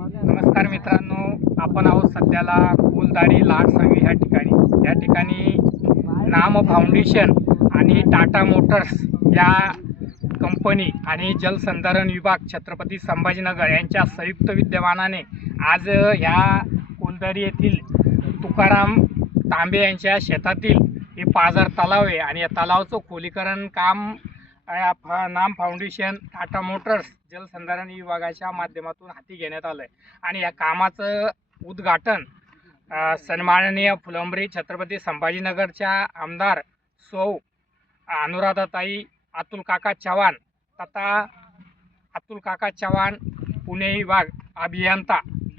नमस्कार मित्रांनो आपण आहोत सध्याला फुलदारी लाडसावी ह्या ठिकाणी. या ठिकाणी नाम फाउंडेशन आणि टाटा मोटर्स या कंपनी आणि जलसंधारण विभाग छत्रपती संभाजीनगर यांच्या संयुक्त विद्यमानाने आज ह्या फुलदारी येथील तुकाराम तांबे यांच्या शेतातील हे पाझर तलाव आहे आणि या तलावाचं खोलीकरण काम फा नाम फाउंडेशन टाटा मोटर्स जलसंधारण विभागाच्या माध्यमातून हाती घेण्यात आलं आहे आणि या कामाचं उद्घाटन सन्माननीय फुलंबरी छत्रपती संभाजीनगरच्या आमदार सौ अनुराधाताई अतुल काका चव्हाण तथा अतुल काका चव्हाण पुणे विभाग अभियंता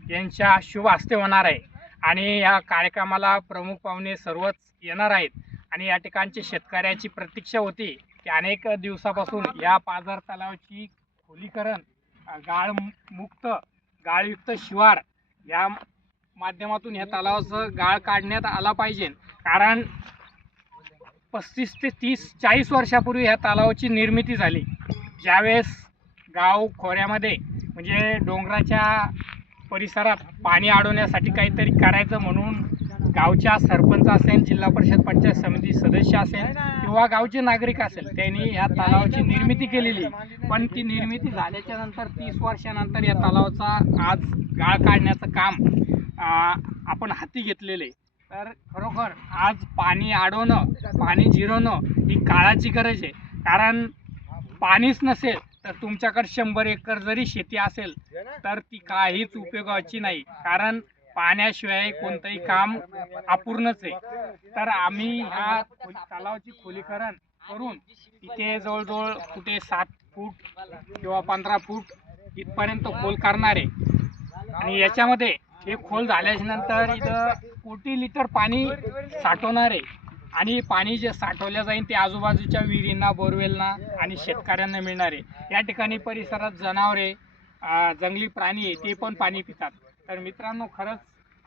यांच्या शुभ हस्ते होणार आहे. आणि या कार्यक्रमाला प्रमुख पाहुणे सर्वच येणार आहेत. आणि या ठिकाणची शेतकऱ्याची प्रतीक्षा होती. की अनेक दिवसापासून या पाझर तलावाची खोलीकरण अ, गाळ मुक्त गाळयुक्त शिवार या माध्यमातून या तलावाचं गाळ काढण्यात आला पाहिजे. कारण पस्तीस ते तीस चाळीस वर्षापूर्वी ह्या तलावाची निर्मिती झाली. ज्यावेळेस गाव खोऱ्यामध्ये म्हणजे डोंगराच्या परिसरात पाणी अडवण्यासाठी काहीतरी करायचं म्हणून गावच्या सरपंच असेल जिल्हा परिषद पंचायत समिती सदस्य असेल किंवा गावचे नागरिक असेल त्यांनी या तलावाची निर्मिती केलेली पण ती निर्मिती झाल्याच्यानंतर तीस वर्षानंतर या तलावाचा आज गाळ काढण्याचं काम आपण हाती घेतलेले तर खरोखर आज पाणी अडवणं पाणी जिरवणं ही काळाची गरज आहे. कारण पाणीच नसेल तर तुमच्याकडे शंभर एकर जरी शेती असेल तर ती काहीच उपयोगाची नाही. कारण पाण्याशिवाय कोणतंही काम अपूर्णच आहे. तर आम्ही ह्या तलावाची खोलीकरण करून इथे जवळजवळ कुठे सात फूट किंवा पंधरा फूट इथपर्यंत खोल करणार. आहे आणि याच्यामध्ये हे खोल झाल्याच्यानंतर इथं कोटी लिटर पाणी साठवणार. आहे आणि पाणी जे साठवलं जाईल ते आजूबाजूच्या विहिरींना बोरवेलना आणि शेतकऱ्यांना मिळणार. आहे या ठिकाणी परिसरात जनावरे जंगली प्राणी आहे ते पण पाणी पितात. तर मित्रांनो खरंच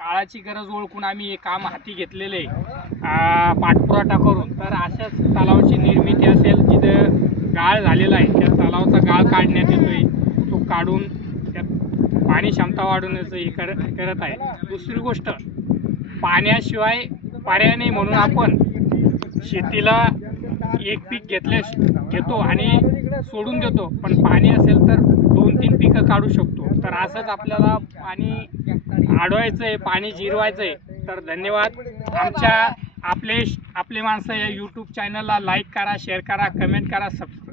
काळाची गरज ओळखून आम्ही हे काम हाती घेतलेले आहे. पाठपुराठा करून. तर अशाच तलावाची निर्मिती असेल जिथं गाळ झालेला आहे त्या तलावाचा गाळ काढण्यात येतोय. तो काढून त्यात पाणी क्षमता वाढवण्याचं हे कर करत आहे. दुसरी गोष्ट पाण्याशिवाय पर्याय नाही म्हणून आपण शेतीला एक पीक घेतल्या घेतो आणि सोडून देतो. पण पाणी असेल तर दोन तीन पिकं काढू शकतो. तर असंच आपल्याला पाणी अडवायचं आहे पाणी जिरवायचं आहे तर धन्यवाद. आमच्या आपले आपले माणसं या यूट्यूब चॅनलला लाईक करा शेअर करा कमेंट करा सबस्क्राईब